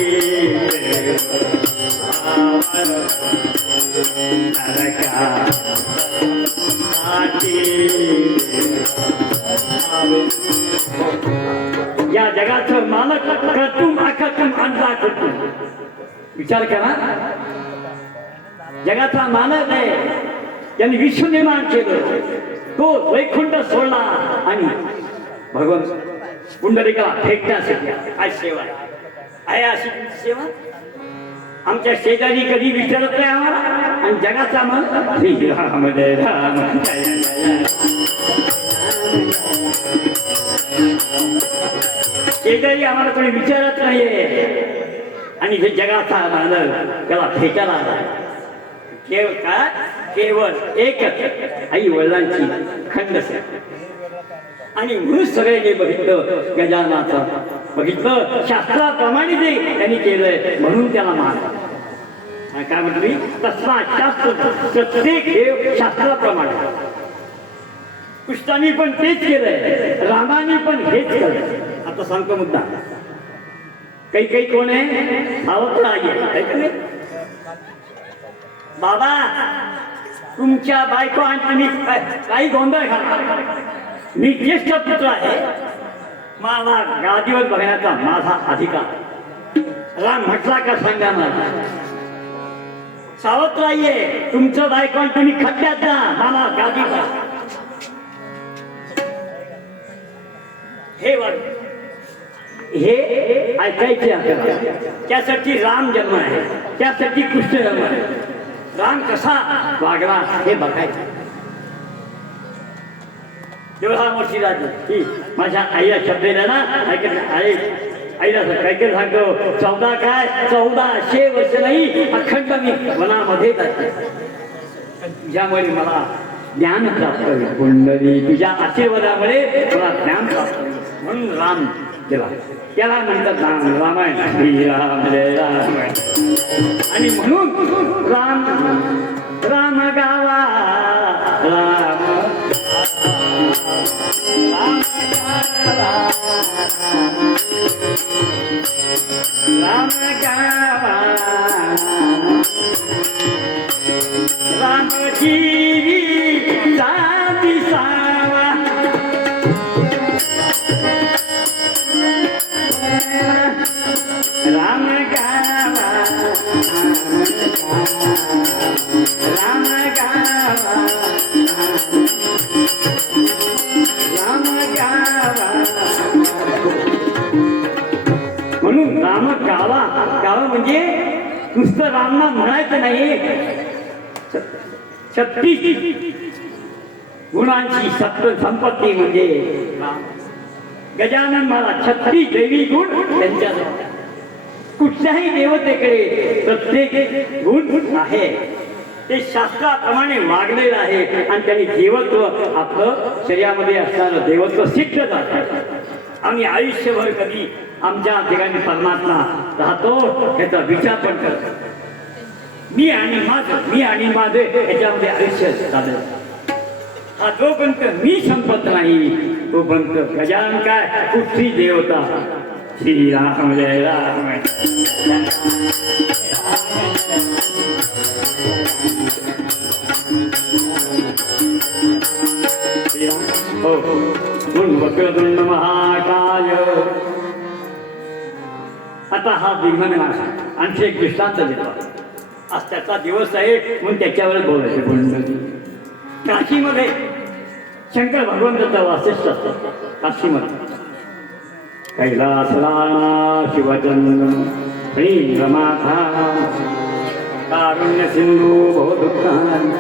या जगाचं मालक कर्तुम अकर्तुम अंधा कर्तुम. विचार करा, जगाचा मालक आहे, त्यांनी विश्व निर्माण केलं, तो वैकुंठ सोडला आणि भगवान पुंडलिकाला फेकण्यासाठी. काय सेवा आहे अशी सेवा. आमच्या शेजारी कधी विचारत नाही आम्हाला, आणि जगाचा मालक श्रीराम जय राम जय जय. शेजारी आम्हाला कोणी विचारत नाहीये आणि हे जगाचा मालक त्याला फेकायला आला. केवळ काय, केवळ एकच आई वडिलांची खंड सेवा. आणि म्हणून सगळ्यांनी बघितलं गजाननाचं, बघितलं शास्त्राप्रमाणे जे त्यांनी केलंय म्हणून त्याला मान. काय म्हटली, तस्मा शास्त्र प्रत्येक देव शास्त्राप्रमाणे. कृष्णाने पण तेच केलंय, रामाने पण हेच केलंय. आता सांगतो मुद्दा. काही कोण आहे, सावत्र आहे. बाबा तुमच्या बायको आणि तुम्ही काही गोंधळ घाला. मी ज्येष्ठ पुत्र आहे, मला गादीवर बघण्याचा माझा अधिकार. राम म्हटला का सांगा मला. सावत्र आहे, तुमचं बायको आणि तुम्ही खड्ड्यात जा, मला गादीवर. हे ऐकायचे आपल्याला. त्यासाठी राम जन्म आहे, त्यासाठी कृष्ण जन्म आहे. राम कसा वागला हे बघायचं. तेव्हा मोठी राजी माझ्या आईला शब्द दिला ना, आई आईला काय काय सांगतो 14 काय 1400 वर्ष नाही अखंड मी वनामध्येच आहे तुझ्यामुळे मला ज्ञान प्राप्त होईल कुंडली तुझ्या आशीर्वादामुळे मला ज्ञान प्राप्त होईल म्हणून राम केला त्याला म्हणतात राम रामायण श्रीराम जय राम आणि म्हणून राम राम गावा राम राम गावा राम जीवी जाती सावा राम गावा राम गावा राम गावा म्हणून राम गावा गावा म्हणजे नुसतं रामना म्हणायचं नाही 36 गुणांची संपत्ती म्हणजे गजानन मला 36 दैवी गुण त्यांच्या कुठल्याही देवतेकडे प्रत्येक गुण आहे ते शास्त्राप्रमाणे वागलेलं आहे आणि त्यांनी देवत्व आपलं शरीरामध्ये असणारं देवत्व सिद्ध जातं आम्ही आयुष्यभर कधी आमच्या ठिकाणी परमात्मा राहतो याचा विचार पण करतो मी आणि माझं याच्यामध्ये आयुष्य साधन हा जोपर्यंत मी संपत नाही तोपर्यंत गजानन काय कुठली देवता श्रीराम जय राम हो वक्रतुंड महाकाय आता हा दिग्मन आणखी एक दृष्टांत देतो आज त्याचा दिवस आहे म्हणून त्याच्यावर बोलायचं बोलणं काशीमध्ये शंकर भगवंताचा वासिष्ठ असतो काशीमध्ये कैलासला शिवचंद्र श्रीरमाथा कारुण्य सिंधू भवदुःखान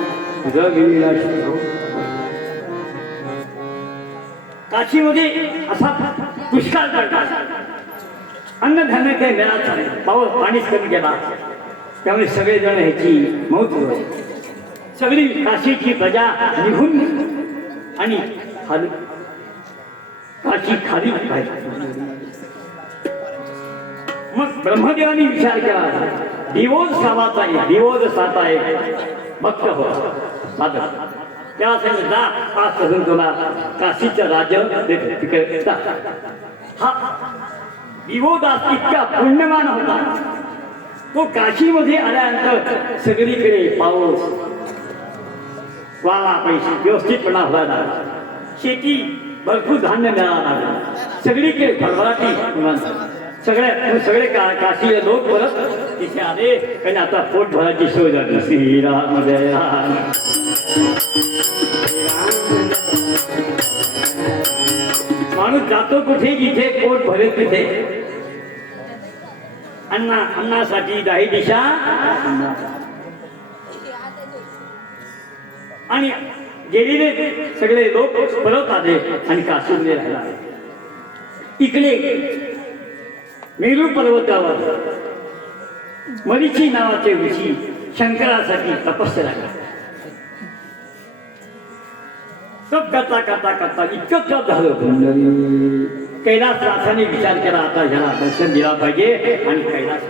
जगीला शिव काशीमध्ये असा पुष्काळ पडला अन्नधान्य काही मिळालं नाही पाऊस पाणीच कमी गेला त्यामुळे सगळेजण ह्याची मौत होते सगळी काशीची प्रजा निघून आणि काशी खाली मग ब्रह्मदेवानी विचार केला दिवोज सावाचा आहे दिवोज साता आहे भक्त हो साधक त्या सांगितलं जा आजपासून तुला काशीचं राज्य तिकडे हा दिवोदास इतका पुण्यवान होता तो काशीमध्ये आल्यानंतर सगळीकडे पाऊस वाला पैसे व्यवस्थितपणा व्हायला शेती भरपूर धान्य मिळाला सगळीकडे भरभराटी सगळे काशीचे लोक परत तिथे आले आणि आता पोट भरायची सोय झाली श्रीराम जय राम माणूस जातो कुठे जिथे पोट भरेल तिथे अन्नासाठी दाही दिशा आणि गेलेले सगळे लोक परत आले आणि काशीमध्ये राहिला इकडे मेरू पर्वतावर मरीची नावाचे ऋषी शंकरासाठी तपस्या लागला तप करता करता करता इतकं तप झालं कैलास रासाने विचार केला आता ह्याला दर्शन दिला पाहिजे आणि कैलास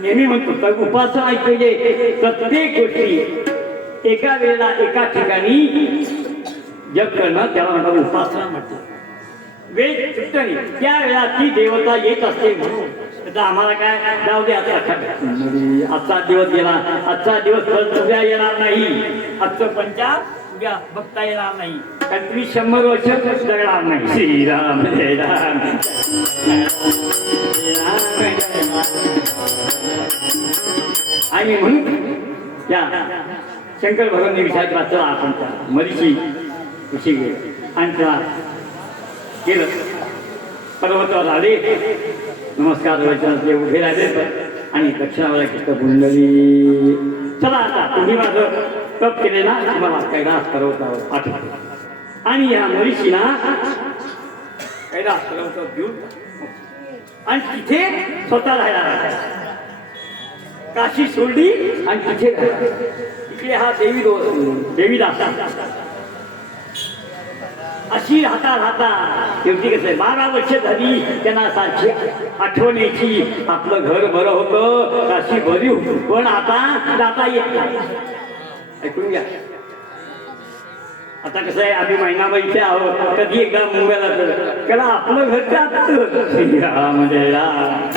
नेहमी म्हणतो तर उपासना ऐकले प्रत्येक गोष्टी एका वेळेला एका ठिकाणी जप करणं त्याला म्हणतात उपासना म्हणतात वेळ चुकतणी त्या वेळा ती देवता येत असते म्हणून आम्हाला काय जाऊ दे आजचा दिवस गेला आजचा दिवस परत उद्या येणार नाही आजचं पंचा उद्या बघता येणार नाही कारण तुम्ही 100 वर्ष जगणार नाही श्रीराम जय राम आणि म्हणून या शंकर भगवानने विचार केला चला आपण त्या मरीची ऋषी गेले आणि त्याला केलं पर्वतावर आले नमस्कार वचनाचे उभे राहिले आणि दक्षिणावर किती कुंडली चला आता तुम्ही माझं तप केले ना तुम्हाला कैलास पर्वतावर पाठवतो आणि या मरीषीना कैलास पर्वत घेऊन आणि तिथे स्वतः राहायला लागला. काशी सोडली आणि तिथे राहिला. इकडे हा देवीदास अशी राहता शेवटी कसं आहे 12 वर्ष झाली त्यांना सारखी आठवण यायची. आपलं घर बरं होतं, काशी बरी होती, पण आता जाता येत नाही. ऐकून घ्या. आता कसं आहे आम्ही महिनाभर इथे आहोत, कधी एकदा मुंबईला तर त्याला आपलं घर राम जय राम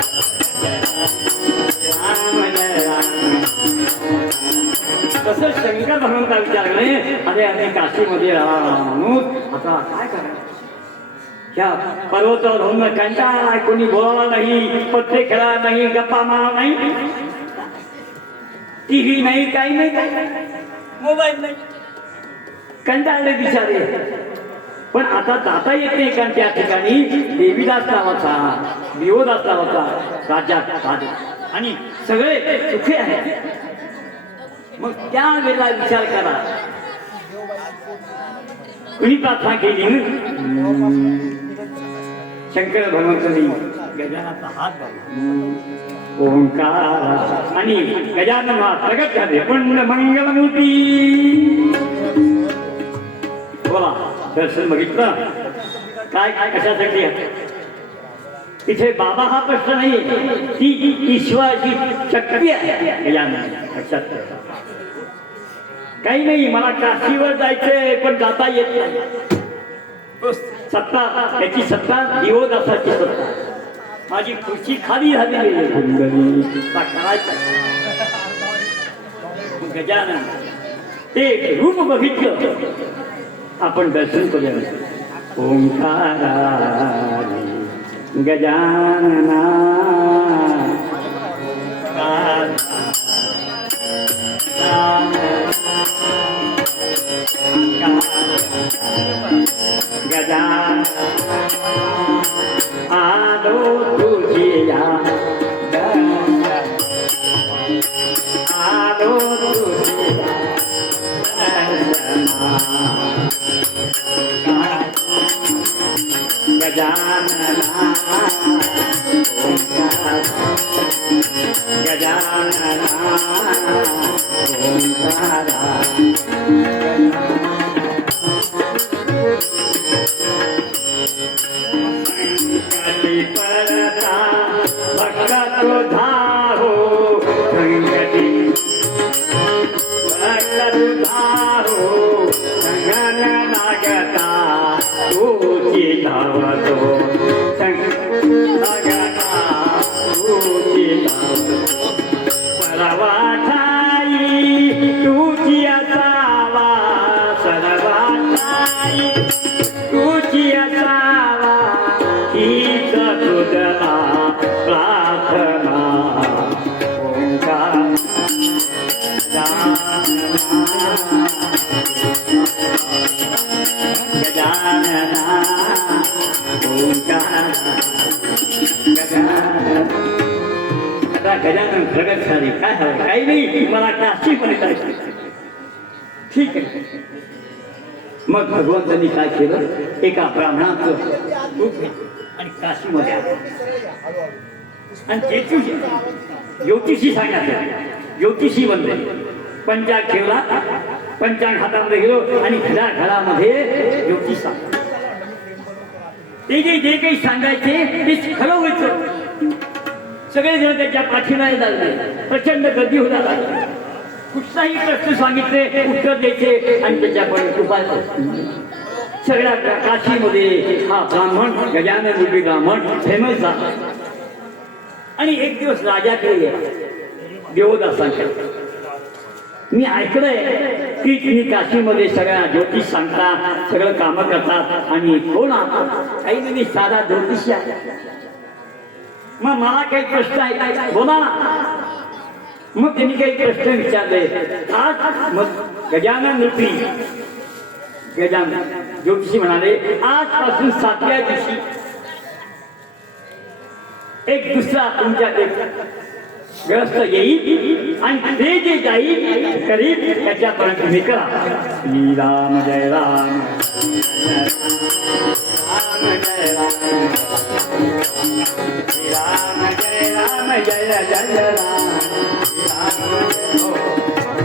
तसं शंकर भगवंता विचारले अरे आम्ही काशीमध्ये राहू आता काय करायचं. ह्या पर्वतावर होऊन कंटाळा, कोणी बोलावा नाही, पत्ते खेळा नाही, गप्पा मारा नाही, टीव्ही नाही, काही नाही, मोबाईल नाही, कंटाळले बिचारे. पण आता जाता येत नाही कारण त्या ठिकाणी देवीदास नावाचा देवदास नावाचा राजा आणि सगळे सुखी आहेत. मग त्या वेळेला विचार करा कुणी प्रार्थना केली शंकर भगवंतांनी गजानाचा हात धरला ओंकार आणि गजानन प्रगट झाले. पण मंगलमूर्ती बोला दर्शन बघितलं काय कशासाठी इथे बाबा हा प्रश्न नाही, ती ईश्वराची शक्ती आहे गजानन. लक्षात काही नाही मला काशीवर जायचंय पण जाता येत नाही. सत्ता त्याची सत्ता देवदासाची सत्ता. माझी खुर्ची खाली झालेली करायचं. गजानन ते रूप बघितलं आपण दर्शन करूया. ओंकारा गजानना गजानन आलो तुझिया आलो तुझिया गजानना गजानना ओंकारा परता भक्त धाहो संगती भक्त धाहो संगन लागता तूची धावतो लागता तूची धावतो सर्वाठाई तुझी असावा सर्वाठाई तुझी असावा हीच तुझला प्रार्थना ओंकार गजानना ओंकार गजानन प्रगट झाले. काय हवं काही नाही मला काशीमध्ये जायचं. ठीक आहे. मग भगवंतांनी काय केलं एका ब्राह्मणाचं रूप घेतलं आणि काशीमध्ये आलं आणि ज्योतिषी सांगितलं ज्योतिषी बनले. पंचांग ठेवला, पंचांग हातामध्ये गेलो आणि घराघरामध्ये ज्योतिष सांग ते जे काही सांगायचे ते खरं व्हायचं. सगळेजण त्याच्या पाठीमागे लागले. प्रचंड गर्दी होता लागली. कुठलाही प्रश्न सांगितले उत्तर द्यायचे आणि त्याच्याकडे उपाय सगळ्या काशीमध्ये हा ब्राह्मण गजानन रूपी ब्राह्मण फेमस झाला. आणि एक दिवस राजाकडे गेला देवदासांच्या. मी ऐकलंय की तुम्ही काशीमध्ये सगळ्या ज्योतिष सांगता सगळं कामं करतात आणि कोण काही नाही साधा ज्योतिष आहे. मग मला काही प्रश्न आहे बोला. मग त्यांनी काही प्रश्न विचारले. आज मग गजानन रूपी गजानन ज्योतिषी म्हणाले आजपासून 7व्या दिवशी एक दुसरा तुमच्याकडे ग्रस्त येईल आणि ते जे जाईल करीब त्याच्यापर्यंत तुम्ही करा. श्रीराम जय राम जय जय राम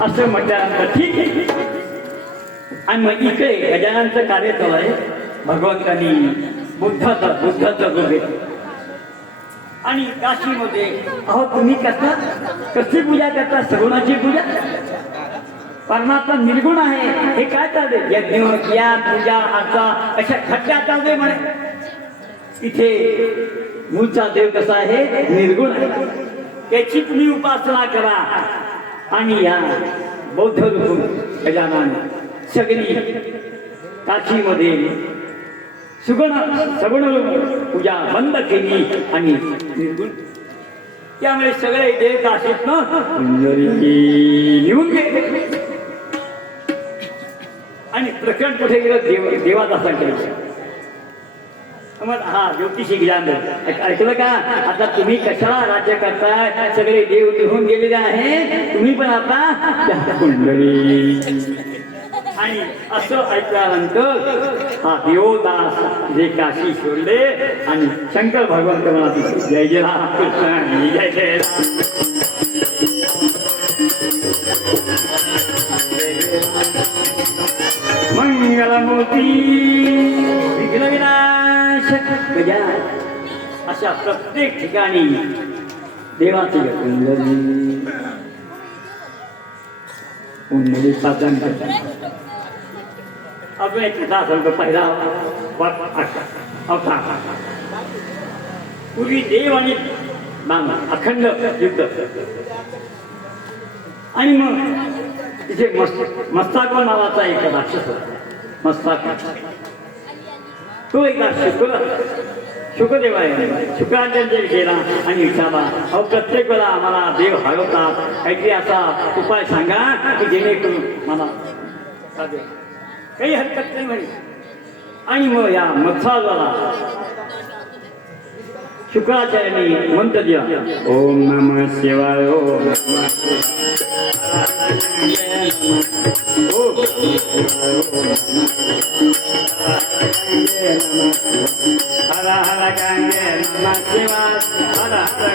असं म्हटल्यानंतर ठीक आहे. आणि मग इकडे गजाननचं कार्य चालू आहे. भगवंतांनी बुद्धाचं रूप घेतलं आणि काशीमध्ये अहो तुम्ही करता कसली पूजा करता? सगुणाची पूजा. परमात्मा निर्गुण आहे हे काय चालते? यज्ञ क्रिया पूजा अर्चा अशा खट्ट्या चालते म्हणे. इथे मूळचा देव कसा आहे? निर्गुण आहे. त्याची तुम्ही उपासना करा. आणि या बौद्ध रूप गजानन सगळी काशीमध्ये सगुण पूजा बंद केली आणि निर्गुण. त्यामुळे सगळे देव काशीतनं निघून गेले आणि प्रकरण कुठे गेलं? देवाचा संकल्प. मग हा ज्योतिषी ज्ञान ऐकलं का? आता तुम्ही कशाला राज्य करताय? सगळे देव निघून गेलेले आहे. तुम्ही पण आता कुंडली. आणि असं ऐकल्यानंतर हा देवदास जे काशी सोडले आणि शंकर भगवंत म्हणाले जय जय राम कृष्ण जय जय राम. मंगलमूर्ती विघ्न विनाशक गजानन अशा प्रत्येक ठिकाणी देवाचे कुंडली कुंडली साधन करतात. अजून एक कथा सांगतो. पहिला अवतार. पूर्वी देव आणि मानव अखंड युद्ध आणि मग तिथे मस्ताको नावाचा एक राक्षस होता. मस्ताक तो एका शुकदेव आहे. शुक्राचार्य गेला आणि विचारला अहो प्रत्येक वेळा आम्हाला देव हरवतात. काहीतरी असा उपाय सांगा की जेणेकरून मला साधेल. काही हरकत नाही म्हणे. आणि मग या मत्स्याला शुक्राचार्यांनी मंत्र दिला ओम नमः शिवाय ओम नमः हर हर गंगे नमः शिवाय हर हर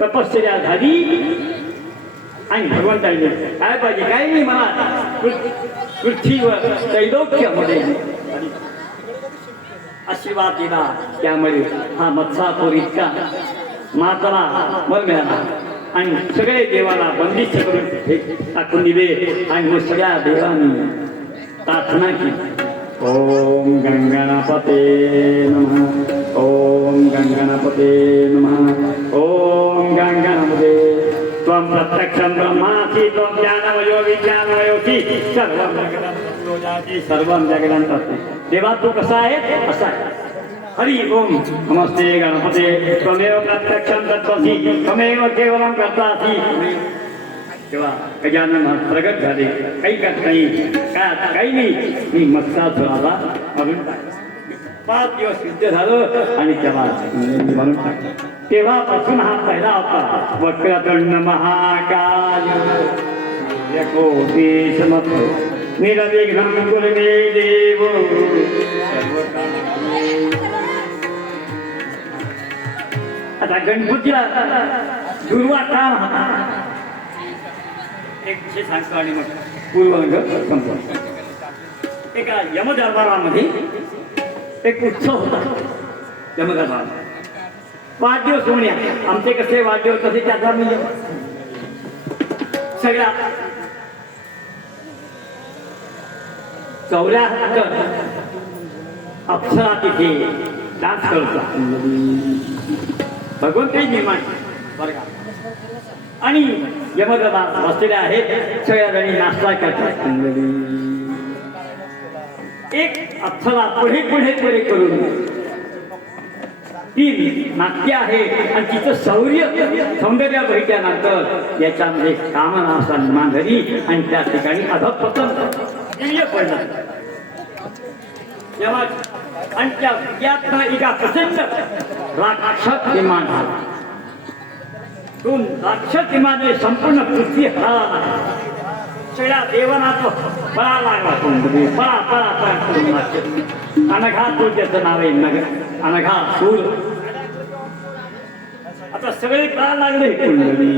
तपश्चर्या झाली आणि भगवंताने काय पाहिजे? काय नाही मला पृथ्वीवर त्रैलोक्यामध्ये आशीर्वाद दिला. त्यामुळे हा मत्स्यापूर इतका माताला मर मिळाला आणि सगळे देवाला बंदिस्त करून टाकून दिले. आणि मग सगळ्या देवांनी प्रार्थना केली ओम गंगणपते नमः ओम गंगणपते नमः ओम गंगणपते त्वं प्रत्यक्षं ब्रह्मासि त्वं ज्ञानमयो विज्ञानमयोऽसि सर्वं जगदं सर्वं जगदं तस्मै. देवा तू कसा आहे? असा आहे. हरि ओम नमस्ते गणपते त्वमेव प्रत्यक्षं तत्त्वसि त्वमेव केवलं कर्तासि. तेव्हा गजानन प्रगट झाले. काही करत नाही काही नाही. मी मत्स्यासुराला मारून टाकलं. 5 दिवस युद्ध झालं आणि त्याला म्हणून टाकलं. तेव्हापासून हा पहिला होता वक्रतुंड महाकाय कोटी समर्थ निर्विघ्नं कुरु मे देव. आता गणपतीला दुर्वा काम होता. एक विषय सांगतो आणि मग पूर्वंग संपवतो. एका यमदरबारामध्ये एक उत्सव होता. यमदरबार 5 दिवस होणे. आमचे कसे वाढदिवस तसे त्याचा मी सगळ्या 74 अप्सरा तिथे डान्स करता. भगवंतही निर्माण बरं का. आणि यमदरबार बसलेले आहेत. सगळ्या जणी नाश्ता करतात. एक अप्सरा पुढे पुढे पुढे करून ती नाट्य आहे आणि तिचं सौंदर्य बघितल्यानंतर याच्यामध्ये कामना निर्माण झाली आणि त्या ठिकाणी अधपतन पडलं. तेव्हा आणि त्यातनं एका प्रचंड राक्षस निर्माण झाला. तो राक्षस निर्माण संपूर्ण पृथ्वी हरा सगळ्या देवांना तो पळा लागला कुंडली पळा पळा पळा अनघा तो त्याचं नाव आहे अनघा सूर. आता सगळे कळा लागले कुंडली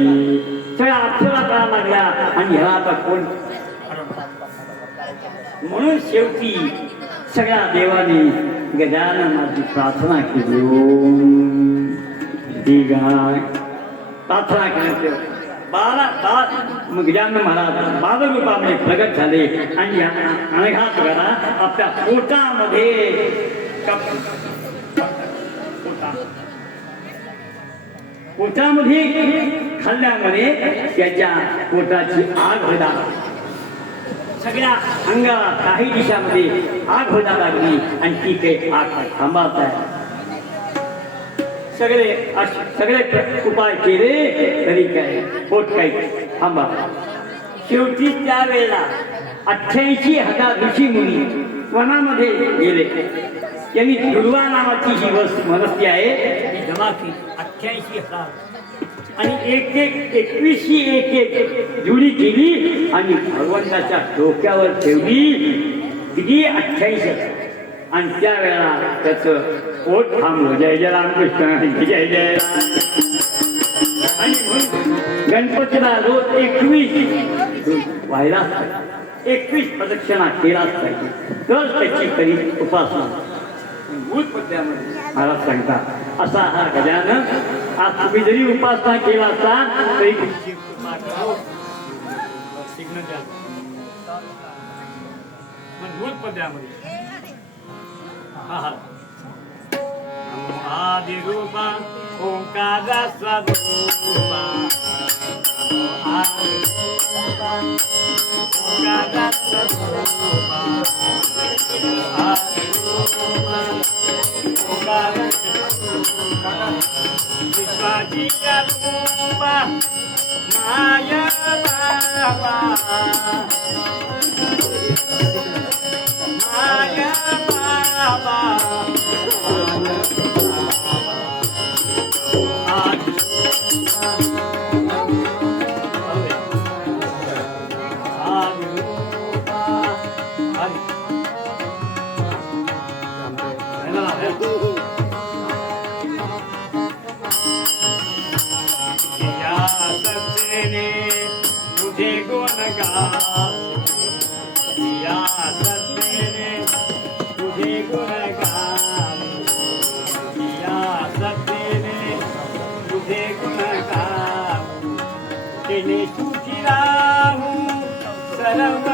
सगळ्या अक्षरा कळा लागल्या आणि ह्याला आता कोण म्हणून शेवटी सगळ्या देवाने गजाननाची प्रार्थना केली. गाय प्रार्थना केली. गजानन महाराज बालरूपामध्ये प्रगट झाले आणि अनघात करा आपल्या पोटामध्ये पोटामध्ये खाल्ल्यामध्ये त्याच्या पोटाची आग होता. सगळ्या अंगाला काही दिशामध्ये आग होता लागली आणि ती काही आग थांबवत आहे. सगळे उपाय केले तरी काय पोट काही थांबा. शेवटी त्यावेळेला 88,000 ऋषी मुनी वनामध्ये गेले. त्यांनी दुर्वा नावाची ही वनस्पती आहे ती जमा केली 88,000 आणि एक जुडी केली आणि भगवंताच्या डोक्यावर ठेवली. किती 88 आणि त्यावेळेला त्याचं पोट थांबलं. जय जय रामकृष्ण जय जय राम. आणि गणपतीला रोज 21 व्हायलाच पाहिजे 21 प्रदक्षिणा केलाच पाहिजे तर त्याची खरी उपासना. भूतपद्यामध्ये महाराज सांगतात असा हा गजानन आज तुम्ही जरी उपासना केला असता तरी भूतपद्यामध्ये आदिरूपा ओंकारा स्वरूपा ओंकारा स्वरूपा ओंकारा विश्वाची रूपा माया बाबा माया बाबा तुझे गुण गा तुझे गुण गा तुझे गुण गा तुझी राहू सर्व